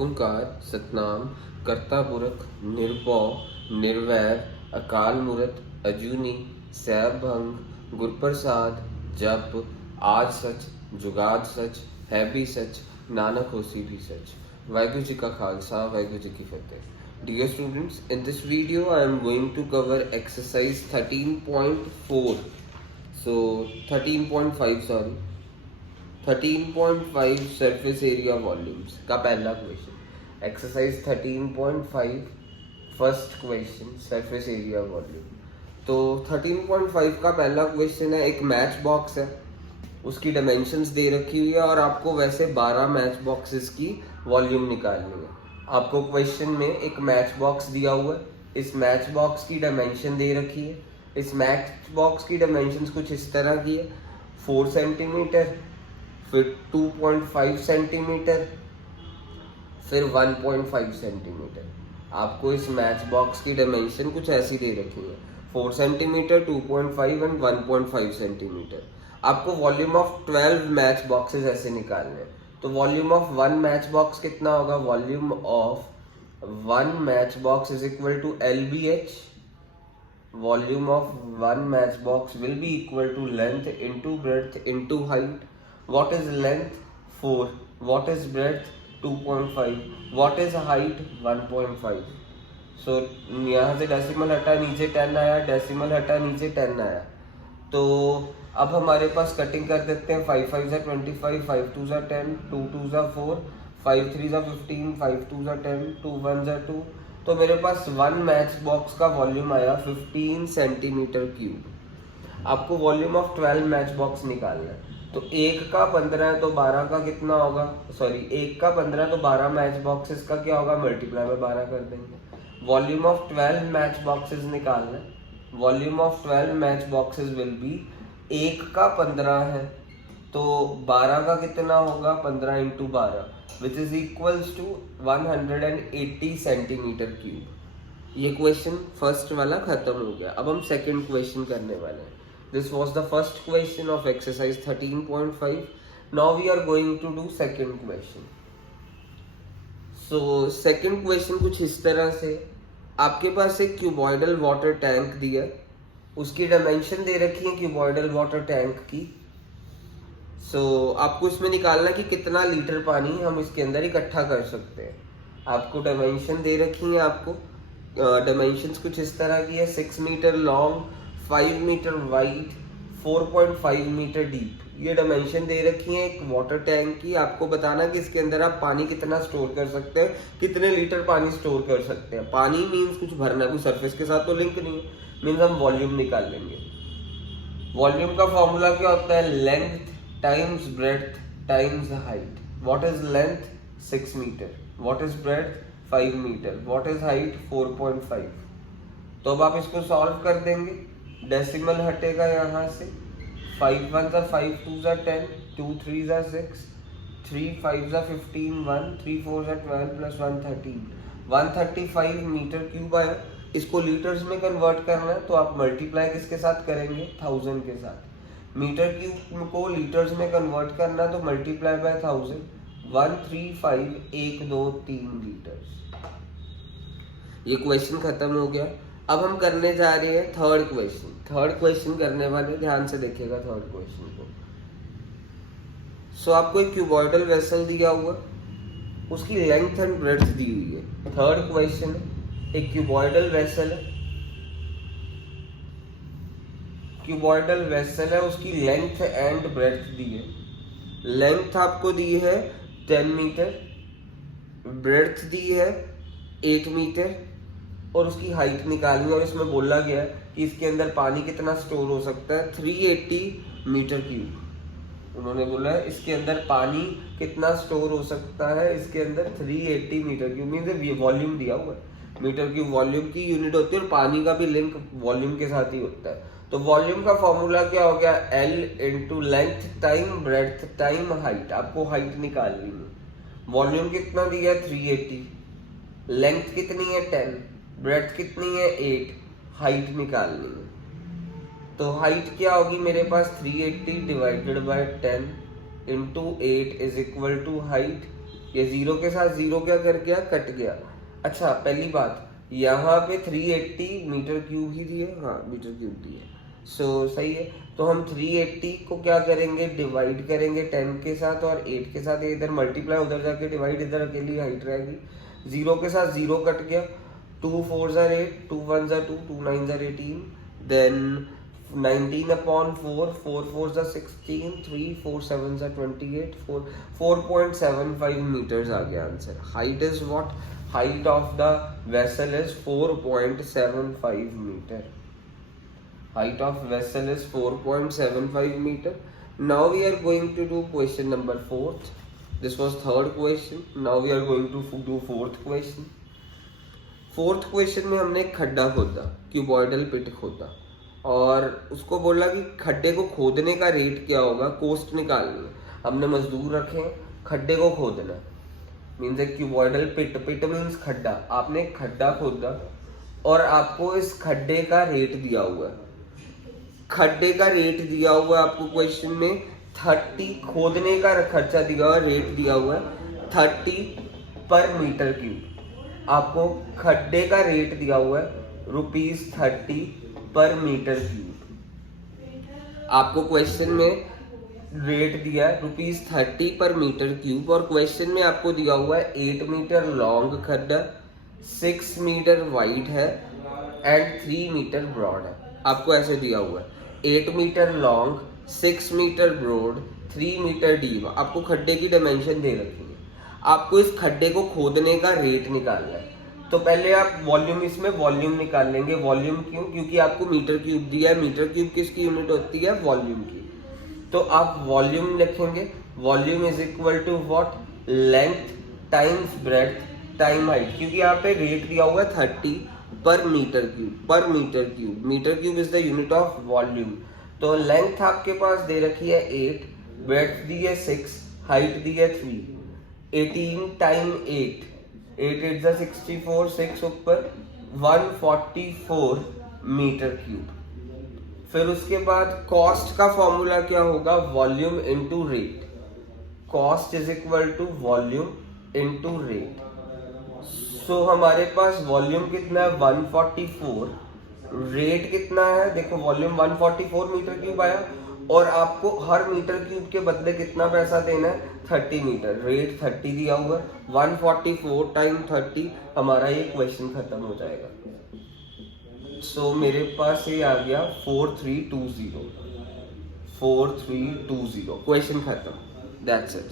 ओंकार सतनाम करता पुरख निरभौ निर्वैर अकाल मूरत अजूनी सैभ भंग गुरप्रसाद जप आज सच जुगाद सच है भी सच नानक होसी भी सच। वाहिगुरु जी का खालसा वाहिगुरु जी की फतेह। Dear students, in this video I am going to cover exercise 13.4. So 13.5 sorry 13.5 surface area volumes का पहला question. Exercise 13.5 first question surface area volume. तो 13.5 का पहला क्वेश्चन है, एक मैच बॉक्स है, उसकी डायमेंशंस दे रखी हुई है और आपको वैसे 12 मैच बॉक्सेस की वॉल्यूम निकालनी है। आपको क्वेश्चन में एक मैच बॉक्स दिया हुआ है, इस मैच बॉक्स की डायमेंशन दे रखी है। इस मैच बॉक्स की डायमेंशंस कुछ इस तरह की है, 4 सेंटीमीटर, फिर 2.5 सेंटीमीटर, फिर 1.5 सेंटीमीटर। आपको इस मैच बॉक्स की डायमेंशन कुछ ऐसी दे रखी है, 4 सेंटीमीटर, 2.5 एंड 1.5 सेंटीमीटर। आपको वॉल्यूम ऑफ 12 मैच बॉक्सेस ऐसे निकालने हैं। तो volume of one match box कितना होगा? Volume of one match box is equal to LBH। Volume of one match box will be equal to length into breadth into height. What is length? 4. What is breadth? 2.5. What is height? 1.5. So यहाँ से decimal हटा नीचे 10 आया, decimal हटा नीचे 10 आया। तो अब हमारे पास कटिंग कर देते हैं। 5 5 25, 5 2 10, 2 2 4, 5 3 15, 5 2 10, 2 1 2। तो मेरे पास वन मैच बॉक्स का वॉल्यूम आया 15 सेंटीमीटर क्यूब। आपको वॉल्यूम ऑफ 12 मैच बॉक्स निकालना है। तो एक का 15 है तो 12 का कितना होगा? सॉरी, एक का 15 तो 12 मैच बॉक्सेस का क्या होगा? मल्टीप्लाई में 12 कर देंगे। वॉल्यूम ऑफ 12 मैच बॉक्सेस निकालना है। Volume of 12 match boxes will be, एक का 15 है तो 12 का कितना होगा? 15 into 12 which is equals to 180 centimetre cube. ये क्वेश्चन फर्स्ट वाला खत्म हो गया। अब हम सेकंड क्वेश्चन करने वाले हैं। This was the first question of exercise 13.5. Now we are going to do second question. So second question कुछ इस तरह से, आपके पास एक क्यूबॉइडल वाटर टैंक दिया, उसकी डायमेंशन दे रखी है क्यूबॉइडल वाटर टैंक की। So आपको इसमें निकालना कि कितना लीटर पानी हम इसके अंदर इकट्ठा कर सकते हैं। आपको डायमेंशन दे रखी है, आपको डायमेंशंस कुछ इस तरह की है, 6 metre long, 5 metre wide, 4.5 metre deep. ये डायमेंशन दे रखी है एक वाटर टैंक की। आपको बताना कि इसके अंदर आप पानी कितना स्टोर कर सकते हैं, कितने लीटर पानी स्टोर कर सकते हैं। पानी मीन्स कुछ भरना, कोई सरफेस के साथ तो लिंक नहीं है, मीन्स हम वॉल्यूम निकाल लेंगे। वॉल्यूम का फॉर्मूला क्या होता है? Length times breadth times height. What is length? 6 metre. What is breadth? 5 metre. What is height? 4.5। तो अब आप इसको सॉल्व कर देंगे। डेसिमल हटेगा यहाँ से, 5 1 5, 2 10, 2 3 6, 3 5 15, 1 3 4 12 प्लस 1 13, 135 मीटर क्यूब आया। इसको लीटर्स में कन्वर्ट करना है तो आप मल्टीप्लाई किसके साथ करेंगे? 1000 के साथ। मीटर क्यूब को लीटर्स में कन्वर्ट करना तो मल्टीप्लाई बाय 1000, 135 1 2 3 लीटर्स। ये क्वेश्चन खत्म हो गया। अब हम करने जा रहे हैं थर्ड क्वेश्चन। थर्ड क्वेश्चन करने वाले, ध्यान से देखिएगा थर्ड क्वेश्चन को। सो आपको एक क्यूबॉइडल वेसल दिया हुआ, उसकी लेंथ एंड ब्रेड्थ दी हुई है। थर्ड क्वेश्चन है, एक क्यूबॉइडल वेसल है, क्यूबॉइडल वेसल है, उसकी लेंथ एंड ब्रेड्थ दी है। लेंथ आपको दी है 10 मीटर, ब्रेड्थ दी है 8 मीटर और उसकी हाइट निकालनी है। और इसमें बोला गया है कि इसके अंदर पानी कितना स्टोर हो सकता है? 380 मीटर क्यूब। उन्होंने बोला है इसके अंदर पानी कितना स्टोर हो सकता है, इसके अंदर 380 मीटर क्यूब। मीन्स वॉल्यूम दिया हुआ है, मीटर क्यूब वॉल्यूम की यूनिट होती है और पानी का भी लिंक वॉल्यूम के साथ ही होता है। तो वॉल्यूम का फॉर्मूला क्या हो गया? L into length time breadth time height. आपको हाइट निकालनी है। वॉल्यूम कितना दिया है? 380। लेंथ कितनी है? 10। ब्रेड्थ कितनी है? 8। हाइट निकालनी है। तो हाइट क्या होगी मेरे पास? 380 divided by 10 into 8 is equal to height ये 0 के साथ 0 क्या कर गया, कट गया। अच्छा पहली बात, यहाँ पे 380 मीटर क्यूब ही दिए, हाँ मीटर क्यूब दिए, सो सही है। तो हम 380 को क्या करेंगे, डिवाइड करेंगे 10 के साथ और 8 के साथ, इधर मल्टीप्लाई उधर जाके डिवाइड, इधर अकेली हाइट रहेगी। 0 के साथ 0 कट गया, 2 4 ज़ा 8, 2 1 ज़ा 2, 2 9 ज़ा 18, देन 19/4, 4 4 ज़ा 16, 3 4 7 ज़ा 28, 4.75 मीटर्स आ गया answer. Height is what, height of the vessel is 4.75 meter. Height of vessel is 4.75 meter. Now we are going to do question number 4th. This was third question. Now we are going to do fourth question. Fourth question में हमने एक खड्डा खोदा, cuboidal पिट खोदा, और उसको बोला कि खड्डे को खोदने का रेट क्या होगा, कोस्ट निकालनी है। हमने मजदूर रखे, खड्डे को खोदना, मीन्स एक क्यूबॉइडल पिट, पिट मीन्स खड्डा। आपने एक खड्डा खोदा और आपको इस खड्डे का रेट दिया हुआ है, खड्डे का रेट दिया हुआ है आपको क्वेश्चन में 30, खोदने का खर्चा दिया हुआ है, रेट दिया हुआ है 30 पर मीटर क्यूब। आपको खड्डे का रेट दिया हुआ है ₹30 पर मीटर क्यूब। आपको क्वेश्चन में रेट दिया है ₹30 पर मीटर क्यूब, और क्वेश्चन में आपको दिया हुआ है 8 मीटर लॉन्ग खड्डा, 6 मीटर वाइड है एंड 3 मीटर ब्रॉड है। आपको ऐसे दिया हुआ है 8 metre long, 6 metre broad, 3 metre deep. आपको खड्डे की डायमेंशन दे रखी है, आपको इस खड्डे को खोदने का रेट निकालना है। तो पहले आप वॉल्यूम, इसमें वॉल्यूम निकाल लेंगे। वॉल्यूम क्यों, क्योंकि आपको मीटर क्यूब दिया है, मीटर क्यूब किसकी यूनिट होती है, वॉल्यूम की। तो आप वॉल्यूम लिखेंगे, volume is equal to what, length times breadth time height, क्योंकि यहाँ पे रेट दिया हुआ है 30 per metre cube, per metre cube, metre cube is the unit of volume. तो लेंथ आपके पास दे रखी है 8, ब्रेड्थ दी है 6, हाइट दी है 3, 18 टाइम 8, 8 8 ज़ा 64, 6 ऊपर 144 मीटर क्यूब। फिर उसके बाद कॉस्ट का फॉर्मूला क्या होगा, volume into rate. Cost is equal to volume into rate. So हमारे पास वॉल्यूम कितना है 144, रेट कितना है, देखो वॉल्यूम 144 मीटर क्यूब आया, और आपको हर मीटर क्यूब के बदले कितना पैसा देना है, 30 मीटर, रेट 30 दिया हुआ है, 144 टाइम 30, हमारा ये क्वेश्चन खत्म हो जाएगा। सो मेरे पास ये आ गया 4320, 4320, क्वेश्चन खत्म, दैट्स इट।